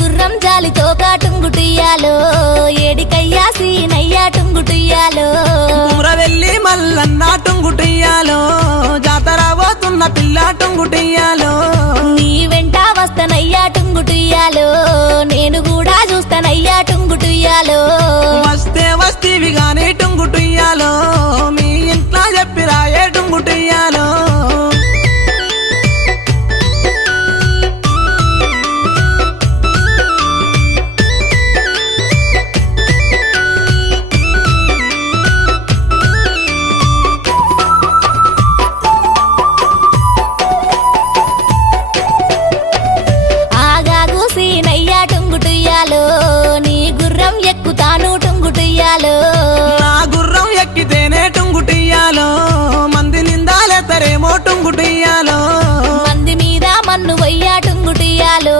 గుర్రం జాలితో కాటుంగుటియాలో ఏడికయ్యా సీనయ్యా టుంగుటియాలో కుమ్రవెల్లి మల్లన్న టుంగుటియాలో జాతర పోతున్న పిల్ల టుంగుటియాలో నీ వెంట వస్తనయ్యా టుంగుటియాలో నేను కూడా చూస్తానయ్యా టుంగుటియాలో వస్తే వస్తీవి గాని టుంగుటియాలో మీ ఇంట్లో చెప్పిరా ఏ టుంగుటియాలో నీ గుర్రం ఎక్కుతాను టుంగుటియాలో నా గుర్రం ఎక్కితేనే టుంగుటియాలో మంది నిందాలేతరేమో టుంగుటియాలో మంది మీద మన్ను వయ్యా టుంగుటియాలో